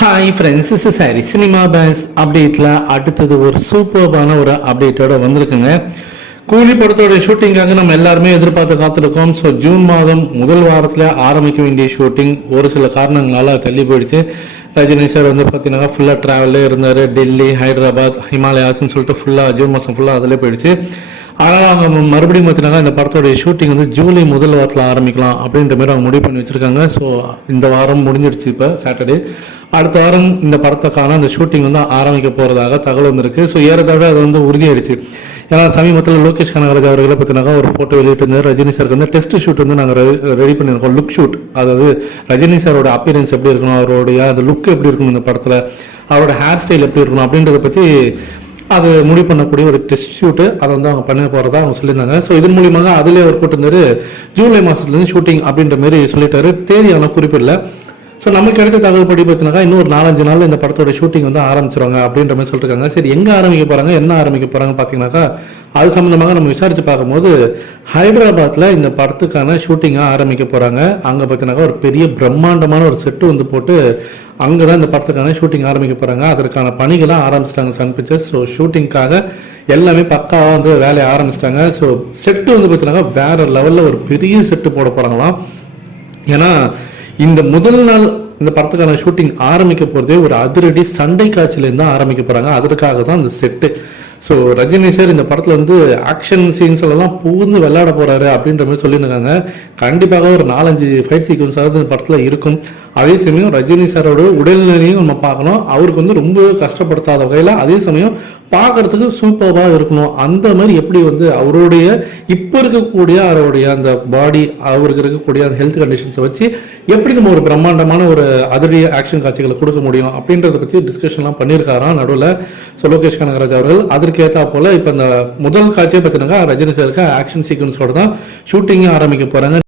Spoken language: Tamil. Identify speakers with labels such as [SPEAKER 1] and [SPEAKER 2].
[SPEAKER 1] Hi friends is sorry cinema base அப்டேட்டில் அடுத்தது ஒரு சூப்பர்பான ஒரு அப்டேட்டோட வந்திருக்குங்க. கூலி படத்தோட ஷூட்டிங்காக நம்ம எல்லாருமே எதிர்பார்த்து காத்திருக்கோம். ஸோ ஜூன் மாதம் முதல் வாரத்தில் ஆரம்பிக்க வேண்டிய ஷூட்டிங் ஒரு சில காரணங்களால் தள்ளி போயிடுச்சு. ரஜினி சார் வந்து பார்த்தீங்கன்னா ஃபுல்லாக ட்ராவலே இருந்தார். டெல்லி ஹைதராபாத் ஹிமாலயாஸ்ன்னு சொல்லிட்டு ஃபுல்லாக ஜூன் மாதம் ஃபுல்லாக அதிலே போயிடுச்சு. ஆனால் அவங்க மறுபடியும் பார்த்தீங்கன்னா இந்த படத்தோடைய ஷூட்டிங் வந்து ஜூலை முதல் வாரத்தில் ஆரம்பிக்கலாம் அப்படின்ற மாதிரி அவங்க முடிவு பண்ணி வச்சுருக்காங்க. ஸோ இந்த வாரம் முடிஞ்சிடுச்சு இப்போ சாட்டர்டே அடுத்த வாரம் இந்த படத்துக்கான அந்த ஷூட்டிங் வந்து ஆரம்பிக்க போகிறதாக தகவல் வந்திருக்கு. ஸோ ஏறத்தாழ அது வந்து உறுதியாயிடுச்சு. ஏன்னா சமீபத்தில் லோகேஷ் கனகராஜ் அவர்களை பார்த்தீங்கன்னா ஒரு ஃபோட்டோ வெளியிட்டிருந்தார். ரஜினி சாருக்கு வந்து டெஸ்ட் ஷூட் வந்து நாங்கள் ரெடி பண்ணியிருக்கோம். லுக் ஷூட் அதாவது ரஜினி சாரோட அப்பியரன்ஸ் எப்படி இருக்கணும்? அவருடைய அந்த லுக் எப்படி இருக்கணும் இந்த படத்தில்? அவரோட ஹேர் ஸ்டைல் எப்படி இருக்கணும்? அப்படின்றத பற்றி அது முடிவு பண்ணக்கூடிய ஒரு டெஸ்ட் ஷூட்டு அதை வந்து அவங்க பண்ண போகிறதா அவங்க சொல்லியிருந்தாங்க. ஸோ இதன் மூலியமாக அதிலே அவர் போட்டிருந்தாரு. ஜூலை மாதத்துலேருந்து ஷூட்டிங் அப்படின்ற மாதிரி சொல்லிட்டாரு. தேதி ஆனால் குறிப்பிடல. ஸோ நமக்கு கிடைச்ச தகவல் படி பார்த்தீங்கன்னா இன்னும் ஒரு நாலஞ்சு நாள் இந்த படத்தோட ஷூட்டிங் வந்து ஆரம்பிச்சிருவாங்க அப்படின்ற மாதிரி சொல்லிருக்காங்க. சரி எங்கே ஆரம்பிக்க போகிறாங்க என்ன ஆரம்பிக்க போகிறாங்க பார்த்தீங்கன்னாக்கா அது சம்மந்தமாக நம்ம விசாரித்து பார்க்கும்போது ஹைதராபாத்தில் இந்த படத்துக்கான ஷூட்டிங்காக ஆரம்பிக்க போகிறாங்க அங்கே பார்த்தீங்கன்னாக்கா ஒரு பெரிய பிரம்மாண்டமான ஒரு செட்டு வந்து போட்டு அங்கே தான் இந்த படத்துக்கான ஷூட்டிங் ஆரம்பிக்க போகிறாங்க அதற்கான பணிகளாக ஆரம்பிச்சிட்டாங்க சன் பிக்சர்ஸ் ஸோ ஷூட்டிங்காக எல்லாமே பக்காவாக வந்து வேலையை ஆரம்பிச்சிட்டாங்க. ஸோ செட்டு வந்து பார்த்தீங்கன்னா வேறு லெவலில் ஒரு பெரிய செட்டு போட போகிறாங்களாம் ஏன்னா இந்த முதல் நாள் இந்த படத்துக்கான ஷூட்டிங் ஆரம்பிக்க போகிறதே ஒரு அதிரடி சண்டை காட்சியிலேருந்து தான் ஆரம்பிக்க போகிறாங்க அதற்காக தான் அந்த செட்டு ஸோ ரஜினி சார் இந்த படத்தில் வந்து ஆக்ஷன் சீன்ஸ் எல்லாம் பூந்து விளையாட போகிறாரு அப்படின்ற மாதிரி சொல்லியிருக்காங்க கண்டிப்பாக ஒரு நாலஞ்சு ஃபைட் சீக்வன்ஸ் ஆகுது இந்த படத்தில் இருக்கும். அதே சமயம் ரஜினி சாரோட உடல்நிலையும் நம்ம பார்க்கணும். அவருக்கு வந்து ரொம்ப கஷ்டப்படுத்தாத வகையில் அதே சமயம் பார்க்கறதுக்கு சூப்பராக இருக்கணும். அந்த மாதிரி எப்படி வந்து அவருடைய இப்போ இருக்கக்கூடிய அவருடைய அந்த பாடி அவருக்கு இருக்கக்கூடிய அந்த ஹெல்த் கண்டிஷன்ஸை வச்சு எப்படி நம்ம ஒரு பிரம்மாண்டமான ஒரு அதிரடி ஆக்ஷன் காட்சிகளை கொடுக்க முடியும் அப்படின்றத பற்றி டிஸ்கஷன்லாம் பண்ணியிருக்காராம் நடுவில். ஸோ லோகேஷ் கனகராஜ் அவர்கள் அதற்கு ஏற்றா போல் இப்போ இந்த முதல் காட்சியை பார்த்தீங்கன்னா ரஜினி சாருக்கு ஆக்ஷன் சீக்வன்ஸோட தான் ஷூட்டிங்கும் ஆரம்பிக்க போகிறாங்க